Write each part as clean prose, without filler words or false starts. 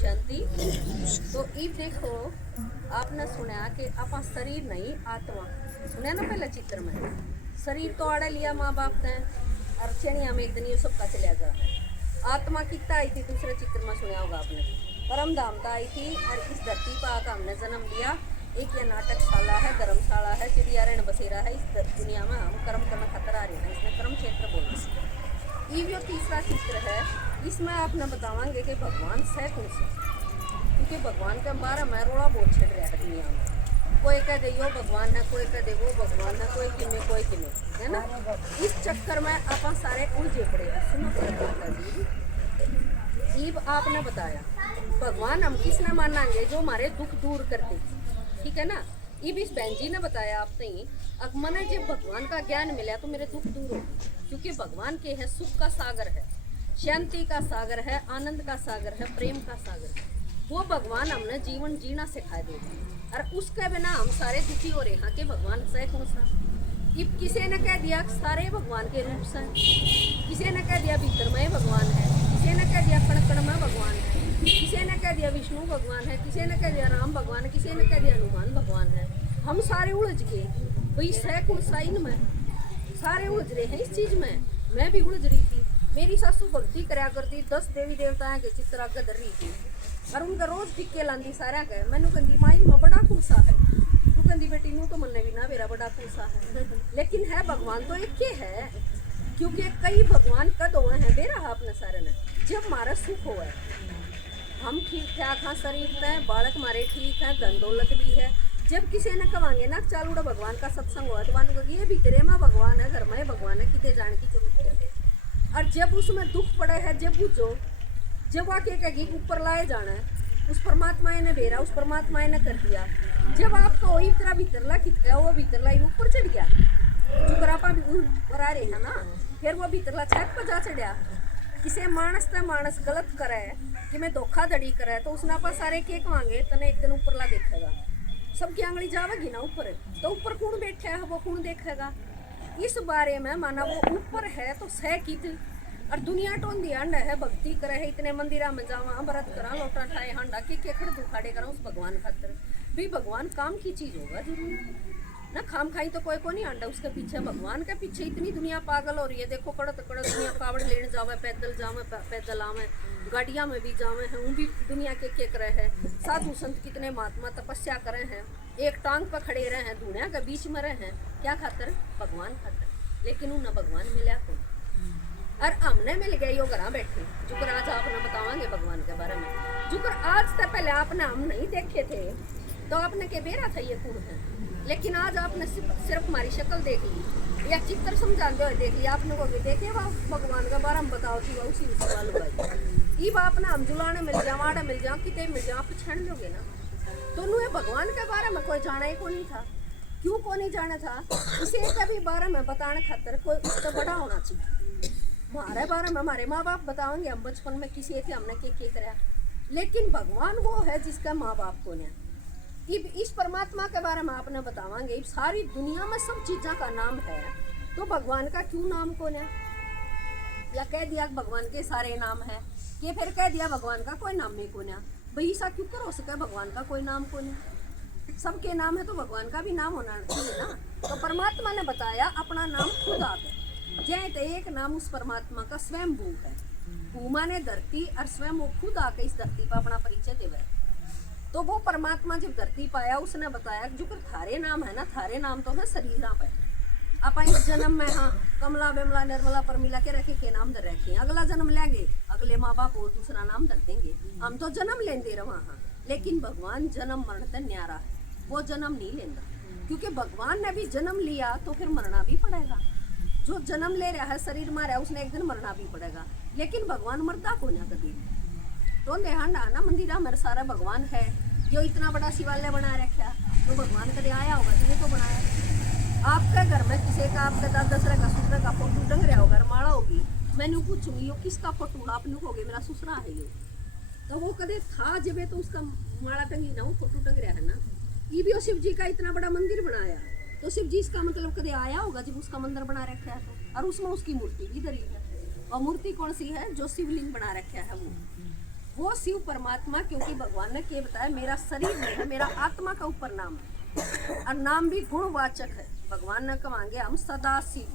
शांति। तो इब देखो आपने सुना कि आपा शरीर नहीं आत्मा सुना ना पहले चित्र में। शरीर तो आड़े लिया माँ बाप ने और चनिया में एक दिन ये सब का चला जा है। आत्मा कितना आई थी दूसरे चित्र में सुना होगा आपने। परम धामता आई थी और इस धरती पर आकर हमने जन्म लिया। एक ये नाटकशाला है, धर्मशाला है, चिड़िया रण बसेरा है। इस दुनिया में हम कर्म करना खतर आ रहे हैं, इसमें कर्म क्षेत्र बोलना। ये तीसरा चित्र है, इसमें आपने बतावांगे कि भगवान है कौन सा, क्योंकि भगवान के बारे में रोड़ा बहुत छिड़ रहा है दुनिया में। कोई कह दे यो भगवान है, कोई कह दे वो भगवान है, कोई किन्ने कोई किन्ने, है ना। इस चक्कर में आप सारे उलझे पड़े हैं। सुनो जी, आपने बताया भगवान हम किसने मानांगे, जो हमारे दुख दूर करते, ठीक है ना। इब इस बहन जी ने बताया आपने ही, अब मैंने जब भगवान का ज्ञान मिला तो मेरे दुख दूर हो, क्योंकि भगवान के है सुख का सागर है, शांति का सागर है, आनंद का सागर है, प्रेम का सागर है। वो भगवान हमने जीवन जीना सिखा दे और उसके बिना हम सारे दुखी हो रहे हैं कि भगवान से कौन सा। इब किसी ने कह दिया सारे भगवान के रूप से, किसी ने कह दिया भीतर में भगवान है, किसी ने कह दिया कण कण में भगवान है, किसी ने कह दिया विष्णु भगवान है, किसी ने कह दिया राम भगवान है, किसी ने कह दिया हनुमान भगवान है। हम सारे उलझ गए भाई सह कौन सा इनमें, सारे उलझ रहे हैं इस चीज में। मैं भी उलझ रही थी। मेरी सासू भक्ति कराया करती, 10 देवी देवताएं के चित्र आगे धर रही थी और उनका रोज टिक्के लांदी सारा के। मैनू कहती माई में बड़ा कुलसा है, तू कहती बेटी नू तो मनने भी ना मेरा बड़ा कुलसा है। लेकिन है भगवान तो एक ही है, क्योंकि कई भगवान कद हुए हैं बेरा आपने सारे ने। जब हमारा सुख हुआ है, हम ठीक ठाक हाँ, शरीर में बालक हमारे ठीक है, धन दौलत भी है। जब किसी ने कहेंगे ना चालूड़ा भगवान का सत्संग हुआ तो मानो ये भीतरे में भगवान है, घर में भगवान है, कितने जाने की जरूरत है। और जब उसमें दुख पड़े है, जब बुझो, जब आके कहेगी ऊपर लाए जाना है, उस परमात्मा ने बेरा, उस परमात्मा ने कर दिया। जब आपको वही तरह भीतरला कितना वो भीतरला ऊपर चढ़ गया, जो करापा भी ऊपर आ रहे हैं ना, फिर वो भीतरला छत पर जा चढ़िया। किसी मानस ते मानस गलत करे कि मैं धोखाधड़ी करे तो उसने आप सारे के कहेंगे तने एक दिन ऊपरला देखेगा। सबकी आंगली जावेगी ना ऊपर, तो ऊपर कौन बैठा है वो कौन देखेगा। इस बारे में माना वो ऊपर है तो सह कित और दुनिया टोंदी अंड है, भक्ति करे है, इतने मंदिरा में जावा, व्रत करा, लोटा ठाए हांडा के खड़ दुखाड़े करा उस भगवान खातर। भाई भगवान काम की चीज होगा जरूर ना, खाम खाई तो कोई को नहीं आंडा उसके पीछे। भगवान के पीछे इतनी दुनिया पागल हो रही है। देखो कड़त कड़त दुनिया कावड़ लेने जावे, पैदल जावे, पैदल आवे, गाड़िया में भी जावे हैं, वो भी दुनिया के करे हैं। साधु संत कितने महात्मा तपस्या करे हैं, एक टांग पर खड़े रहे हैं, दुनिया के बीच में रहे हैं, क्या खातर? भगवान खातर। लेकिन उन्हें भगवान मिला को और हमने मिल गए यो घर बैठे। जुकर आज आपने बतावांगे भगवान के बारे में। जुकर आज से पहले आपने हम नहीं देखे थे तो आपने के बेरा था ये कौन है, लेकिन आज आपने सिर्फ हमारी शक्ल देख ली या चित्र समझाते हुए देख लिया। आपने को भी देखे भगवान का बारे में बताओ थी उसी सवाल हुआ। ये बाप ना हम जुलाने मिल जाओ, आड़े मिल जाओ, कितने मिल जाओ, आप छान लोगे ना। तो ये भगवान के बारे में कोई जाना ही को नहीं था। क्यों को नहीं जाना था? इसे कभी बारे में बताने खातर कोई उससे बड़ा होना चाहिए। हमारे बारे में हमारे माँ बाप बताओगे, हम बचपन में किसी थे हमने के कराया, लेकिन भगवान वो है जिसका माँ बाप को नहीं। इस परमात्मा के बारे में आपने बतावांगे। सारी दुनिया में सब चीज़ों का नाम है तो भगवान का क्यों नाम को नहीं? या कह दिया भगवान के सारे नाम है, कि फिर कह दिया भगवान का कोई नाम नहीं को नहीं। भाई ऐसा क्यों कर हो सके भगवान का कोई नाम को नहीं? सबके नाम है तो भगवान का भी नाम होना चाहिए ना। तो परमात्मा ने बताया अपना नाम खुद आते, जय तो एक नाम उस परमात्मा का स्वयं भू है। भूमा ने धरती और स्वयं वो खुद आके इस धरती पर अपना परिचय देवे। तो वो परमात्मा जब धरती पाया उसने बताया जो कर थारे नाम है ना, थारे नाम तो है शरीर पे। आप इस जन्म में हाँ कमला बिमला निर्मला परमिला के रखे के नाम धर रखे, अगला जन्म लेंगे अगले माँ बाप और दूसरा नाम धर देंगे। हम तो जन्म लेंदे रहा हाँ, लेकिन भगवान जन्म मरण तक न्यारा है, वो जन्म नहीं लेंदा। क्योंकि भगवान ने भी जन्म लिया तो फिर मरना भी पड़ेगा। जो जन्म ले रहा है शरीर मारा है उसने एक दिन मरना भी पड़ेगा, लेकिन भगवान मरता को ना कभी। तो देहांडा ना मंदिरा मेरा सारा भगवान है। जो इतना बड़ा शिवालय बना रखा तो भगवान कदे आया होगा जिन्हें तो बनाया। आपके घर में किसी का आपका दसरे का ससुरे का फोटो टंग रहा होगा, माला होगी, मैंने पूछूंगी यो किसका फोटो? आप कहोगे मेरा ससुरा है ये। तो वो कदे था जब तो उसका माला टंगी ना, वो फोटो टंग रहा है ना। ये भी शिव जी का इतना बड़ा मंदिर बनाया तो शिव जी इसका मतलब कदे आया होगा जब उसका मंदिर बना रखा है तो। और उसमें उसकी मूर्ति भी धरी है। और मूर्ति कौन सी है? जो शिवलिंग बना रखा है वो शिव परमात्मा, क्योंकि भगवान ने क्या बताया, मेरा शरीर नहीं है, मेरा आत्मा का ऊपर नाम है, और नाम भी गुणवाचक है। भगवान ने कहेंगे हम सदा शिव,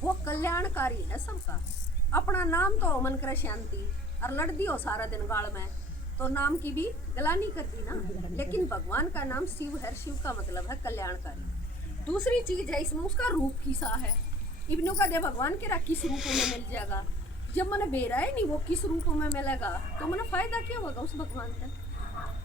वो कल्याणकारी है सबका। अपना नाम तो मन करे शांति, और लड़ दियो सारा दिन गाल में, तो नाम की भी गलानी कर दी ना। लेकिन भगवान का नाम शिव है, शिव का मतलब है कल्याणकारी। दूसरी चीज है इसमें उसका रूप किसा है। इब्नों का दे भगवान के रा किस रूप में मिल जाएगा, जब मैंने बेरा है नहीं वो किस रूप में मिलेगा, तो मैंने फायदा क्या होगा उस भगवान का।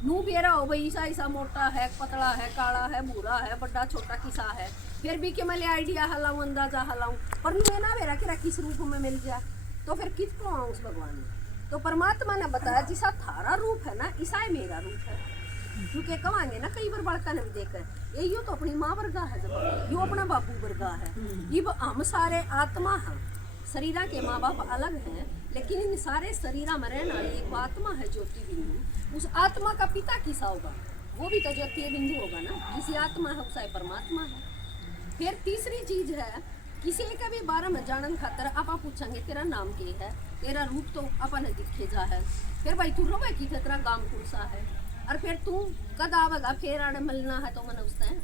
नू बेरा हो भाई, ईसा ईसा मोटा है, पतला है, काला है, भूरा है, बड़ा छोटा किसा है, फिर भी कि मैं ले आइडिया हलाऊं, अंदाजा हलाऊं, पर नू ना बेरा कि किस रूप में मिल जाए, तो फिर किसको आऊँ उस भगवान में। तो परमात्मा ने बताया जिसा थारा रूप है ना, ईसा ही मेरा रूप है। क्योंकि कमांगे ना कई बार बालका ने भी देखा ये, यो तो अपनी माँ वर्गा है, जब यो अपना बापू वर्गा है। ये हम सारे आत्मा हैं, शरीरा के माँ बाप अलग हैं, लेकिन इन सारे शरीरा में रहने वाली एक आत्मा है, ज्योति बिंदु। उस आत्मा का पिता किसा होगा, वो भी तो ज्योति बिंदु होगा ना, किसी आत्मा है उसा परमात्मा है। फिर तीसरी चीज है, किसी के भी बारे में जानन खातर आप पूछेंगे तेरा नाम क्या है, तेरा रूप तो अपन दिखे जा है, फिर भाई तू रोवे की तेरा गांव कौन सा है, और फिर तू कद आवेगा, फिर आड़े मिलना है तो मन उससे है,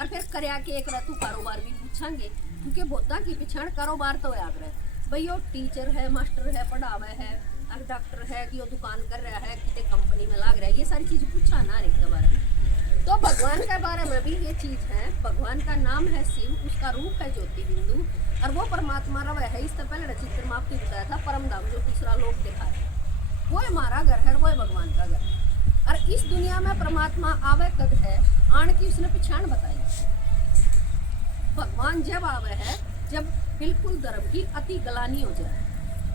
और फिर करया के एक तू कारोबार भी पूछेंगे, क्योंकि बोता की पिछड़ कारोबार तो याद रहे भाई, वो टीचर है, मास्टर है, पढ़ावे है, और डॉक्टर है, कि वो दुकान कर रहा है, कितने कंपनी में लाग रहा है, ये सारी चीज पूछा ना रे के बारे में। तो भगवान के बारे में भी ये चीज है, भगवान का नाम है शिव, उसका रूप है ज्योति बिंदु, और वो परमात्मा रवा है। इससे पहले चित्र में आपको बताया था परम धाम, जो तीसरा लोक दिखा है, वो हमारा घर है, वो है भगवान का घर। और इस दुनिया में परमात्मा आवे कद है, आन की उसने पहचान बताई। भगवान जब आवे है जब बिल्कुल धर्म की अति गलानी हो जाए।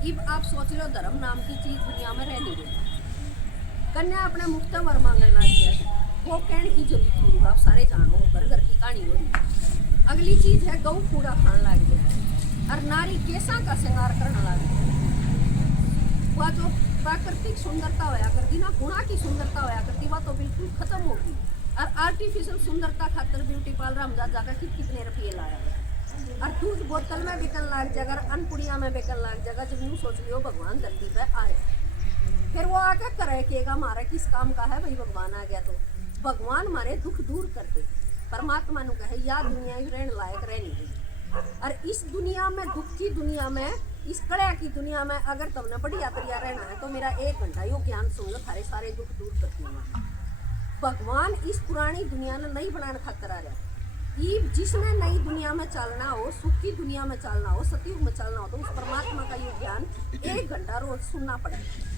अब आप सोच लो, धर्म नाम की चीज दुनिया में रह नहीं गई। कन्या अपने मुफ्त वर मांगने लग गया, वो कहने की जरूरत नहीं, आप सारे जानो घर घर की कहानी हो रही। अगली चीज है गौ कूड़ा खाने लग गया, और नारी केसा का श्रृंगार करने लग गया। वह जो प्राकृतिक सुंदरता होया करती ना, गुणा की सुंदरता होया करती, वह तो बिल्कुल खत्म होगी। और आर्टिफिशियल सुंदरता खातर ब्यूटी पार्लर हम जा जाकर कितने रुपये लाया, और दूध बोतल में बिकन लग जाएगा, अनपुड़िया में बिकन लग जाएगा। जब यूँ सोच लियो भगवान धरती पे आए, फिर वो आके करे केगा हमारा किस काम का है भाई, भगवान आ गया तो भगवान हमारे दुख दूर करते। परमात्मा ने कहे या दुनिया रहने लायक रह नहीं गई, और इस दुनिया में, दुख की दुनिया में, इस कड़िया की दुनिया में अगर तुमने बढ़िया तरिया रहना है तो मेरा 1 घंटा यो ज्ञान सुन लो, थारे सारे दुख दूर कर दूंगा। भगवान इस पुरानी दुनिया ने नहीं बनाने खातर आ रहा। जिसने नई दुनिया में चलना हो, सुख की दुनिया में चलना हो, सतयुग में चलना हो, तो उस परमात्मा का ये ज्ञान 1 घंटा रोज सुनना पड़ेगा।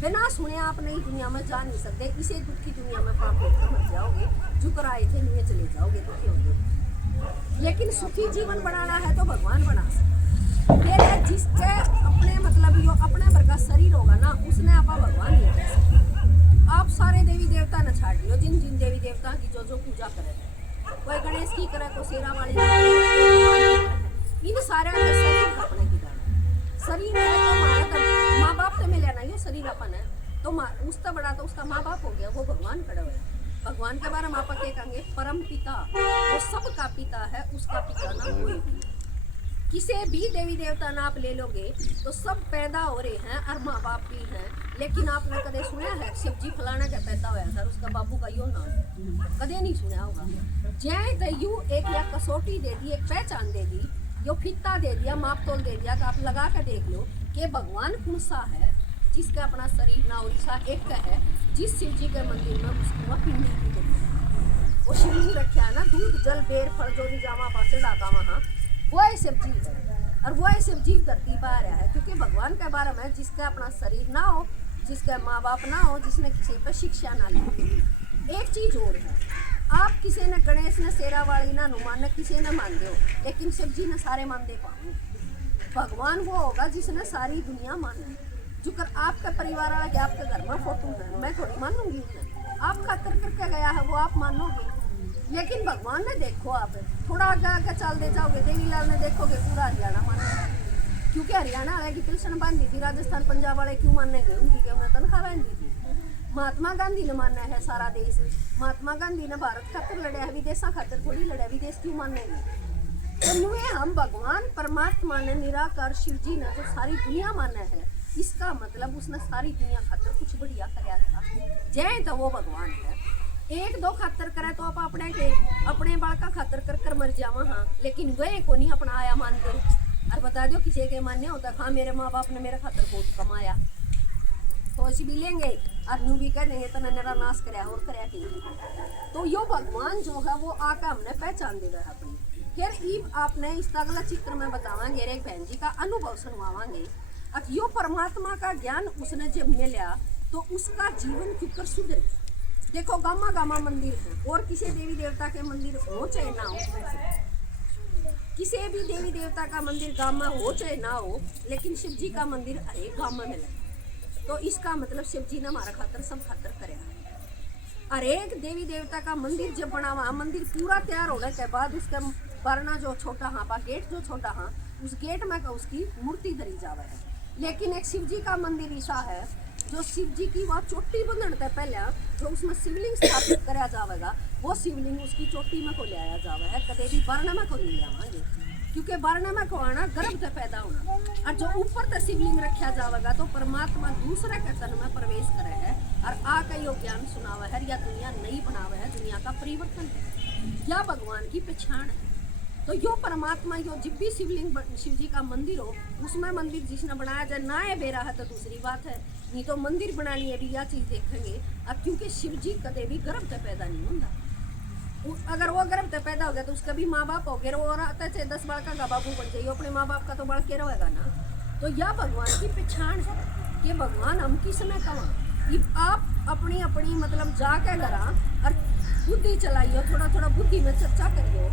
बिना सुने आप नई दुनिया में जा नहीं सकते। इसे दुख की दुनिया में पाप होकर मर जाओगे, जो आए थे नीचे चले जाओगे, दुखी होंगे। लेकिन सुखी जीवन बनाना है तो भगवान बना सकते। जिसके अपने मतलब यो अपने भर का शरीर होगा ना, उसने आपा भगवान नहीं कह सकते। आप सारे देवी देवता न छाड़ लियो, जिन जिन देवी देवता की जो पूजा करे, कोई गणेश की करे, कोई शेरा वाली, इन सारे शरीर अपने की गाना। शरीर है तो हमारा माँ बाप से मिले ना, ये शरीर अपन है तो उसका बड़ा तो उसका माँ बाप हो गया, वो भगवान खड़ा हुआ है। भगवान के बारे में आप कहेंगे परम पिता, वो सबका पिता है, उसका पिता ना कोई भी। किसी भी देवी देवता ना आप ले लोगे तो सब पैदा हो रहे हैं और माँ बाप भी हैं, लेकिन आपने कदे सुना है शिवजी फलाना का पैदा हुआ था उसका बाबू का यो नाम, कदे नहीं सुना होगा। जय दयू एक या कसौटी दे दी, एक पहचान दे दी, यो फित्ता दे दिया, माप तोल दे दिया, कि आप लगा कर देख लो कि भगवान कौन सा है जिसका अपना शरीर ना उड़ीसा एक का है। जिस शिव जी के मंदिर में उसको पिंडी की वो शिवलिंग रखा है ना, दूध जल बेर फल जो भी जामा पासे डाका वहाँ, वो है शिव जी है। और वो है शिव जी धरती पर आ रहा है क्योंकि भगवान के बारे में जिसका अपना शरीर ना हो, जिसका माँ बाप ना हो, जिसने किसी पर शिक्षा ना ली। एक चीज और है, आप किसी ने गणेश ने शेरा वाली ना हनुमान ने किसी ने मान दो, लेकिन शिव जी ने सारे मान दे पाओ। भगवान वो होगा जिसने सारी दुनिया मानी। जो कर आपका परिवार वाला के आपके घर में फोटो है, मैं थोड़ी मानूंगी उन्हें, आप खातर करके गया है वो आप मानोगे, लेकिन भगवान ने देखो आप थोड़ा आगे आगे चल दे जाओगे, देवीलाल ने देखोगे पूरा हरियाणा मानो, क्योंकि हरियाणा वाले की पेंशन बांधी थी, राजस्थान पंजाब वाले क्यों मानने गए, उनकी क्या उन्हें तनख्वाह बांधी थी। महात्मा गांधी ने माना है सारा देश, महात्मा गांधी ने भारत खातर लड़े है, विदेशा खातर थोड़ी लड़े, विदेश क्यों मानने गए। तो हम भगवान परमात्मा ने निराकार शिव जी ने जो सारी दुनिया माना है, इसका मतलब उसने सारी दुनिया खातर कुछ बढ़िया कराया था। जय तो वो भगवान है। एक दो खातर करे तो आप अपने बालका खातर कर कर मर जावा। हाँ, लेकिन वह को नहीं अपना आया मानते। और बता दो किसी के मान्य होता हाँ मेरे माँ बाप ने मेरे खातर बहुत कमाया, सोच भी लेंगे और यूं भी करेंगे तो मेरा नाश कराया और कराया कि तो यो भगवान जो है वो आकर हमने पहचान देगा अपनी। फिर ईब आपने इस अगला चित्र में बतावांगे एक बहन जी का अनुभव सुनवावांगे। अब यो परमात्मा का ज्ञान उसने जब मिला तो उसका जीवन क्यों सुधर। देखो गामा गामा मंदिर है और किसी देवी देवता के मंदिर हो चाहे ना हो, किसी भी देवी देवता का मंदिर गामा हो चाहे ना हो, लेकिन शिव जी का मंदिर हरेक गामा में लगे। तो इसका मतलब शिव जी ने हमारा खातर सब खातर करे। हरेक देवी देवता का मंदिर जब बना हुआ, मंदिर पूरा तैयार होने के बाद उसका बरना जो छोटा हाँ पा गेट जो छोटा हाँ उस गेट में का उसकी मूर्ति धरी जावे है। लेकिन एक शिव जी का मंदिर ऐसा है जो शिव जी की वह चोटी बंधने पहले जो उसमें शिवलिंग स्थापित कराया जाएगा, वो शिवलिंग उसकी चोटी में को लिया जावे है, कदे भी बरना में को नहीं लियावांगे, क्योंकि बरना में को आना गर्भ से पैदा होना। और जो ऊपर तक शिवलिंग रखा जाएगा तो परमात्मा दूसरे के तन में प्रवेश करे है और आकर यो ज्ञान सुनावा है या दुनिया नई बनावे है, दुनिया का परिवर्तन है या भगवान की पहचान है। तो यो परमात्मा यो जब भी शिवलिंग शिव जी का मंदिर हो उसमें मंदिर जिसने बनाया जाए ना है बेरा है तो दूसरी बात है, नहीं तो मंदिर बनानी है भी यह चीज़ देखेंगे। अब क्योंकि शिव जी कदे भी गर्भ से पैदा नहीं होता, अगर वो गर्भ से पैदा हो गया तो उसका भी माँ बाप हो गया, वो आता चाहे 10 बालका का बाबू बन जाइए, अपने माँ बाप का तो बढ़ के रहेगा ना। तो यह भगवान की पहचान है कि भगवान हम किस में कमा। आप अपनी अपनी मतलब जाके करा और बुद्धि चलाइयो, थोड़ा थोड़ा बुद्धि में चर्चा करियो,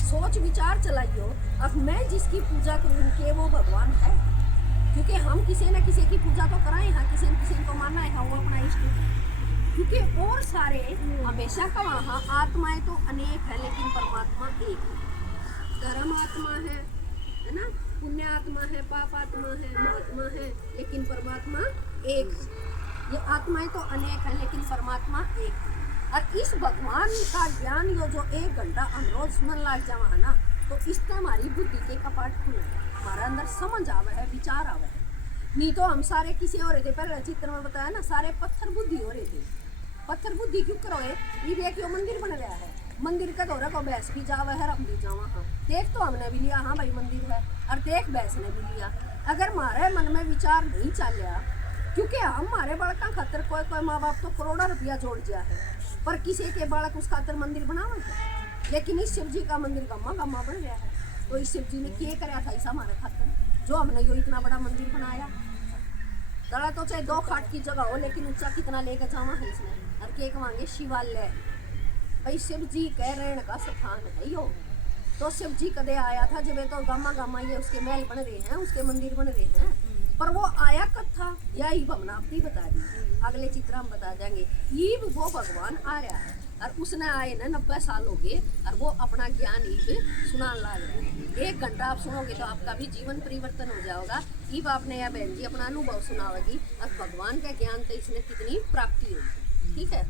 सोच विचार चलाइयो। अब मैं जिसकी पूजा करूँ के वो भगवान है, क्योंकि हम किसी न किसी की पूजा तो कराए हैं, किसी न किसी को मानना है वो अपना इष्ट है। क्योंकि और सारे हमेशा का वहाँ आत्माएं तो अनेक है लेकिन परमात्मा एक है। धर्म आत्मा है ना, पुण्य आत्मा है, पाप आत्मा है, महात्मा है, लेकिन परमात्मा एक है। ये आत्माएं तो अनेक है लेकिन परमात्मा एक है। और इस भगवान का ज्ञान यो जो 1 घंटा हम रोज सुनने लग जावा है ना, तो इससे हमारी बुद्धि के कपाट खुले, हमारा अंदर समझ आवे है, विचार आवे है। नहीं तो हम सारे किसी हो रहे थे, पहले चित्र में बताया ना, सारे पत्थर बुद्धि हो रहे थे। पत्थर बुद्धि क्यों करोगे, ये देखियो मंदिर बन रहा है, मंदिर का दौरा को बैस भी जावा है, हम भी जावा। हाँ देख तो हमने भी लिया, हाँ भाई मंदिर है, और देख बैस ने भी लिया। अगर हमारे मन में विचार नहीं चलिया, क्योंकि हमारे बालका खातर कोई कोई माँ बाप तो करोड़ों रुपया जोड़ दिया है, पर किसी के बालक उस खातर मंदिर बनावे है। लेकिन इस शिव जी का मंदिर गम्मा गम्मा बन गया है। तो इस शिव जी ने क्या कराया था ऐसा हमारे खातर, जो हमने यो इतना बड़ा मंदिर बनाया। दड़ा तो चाहे 2 खाट की जगह हो, लेकिन ऊंचा कितना लेके जावा है इसने। और के कहेंगे शिवालय, भाई शिव जी कह रहने का स्थान है यो। तो शिव जी कदे आया था जब तो गामा गामा ये उसके महल बन रहे हैं, उसके मंदिर बन रहे हैं, पर वो आया कब था या ईब हमने आपको बता दी, अगले चित्र हम बता देंगे। ईब वो भगवान आ रहा है और उसने आए ना 90 साल हो गए और वो अपना ज्ञान ईब सुनाने लग रहा है। 1 घंटा आप सुनोगे तो आपका भी जीवन परिवर्तन हो जाएगा। ईब आपने या बहन जी अपना अनुभव सुनावेगी और भगवान का ज्ञान तो इसने कितनी प्राप्ति होगी। ठीक है,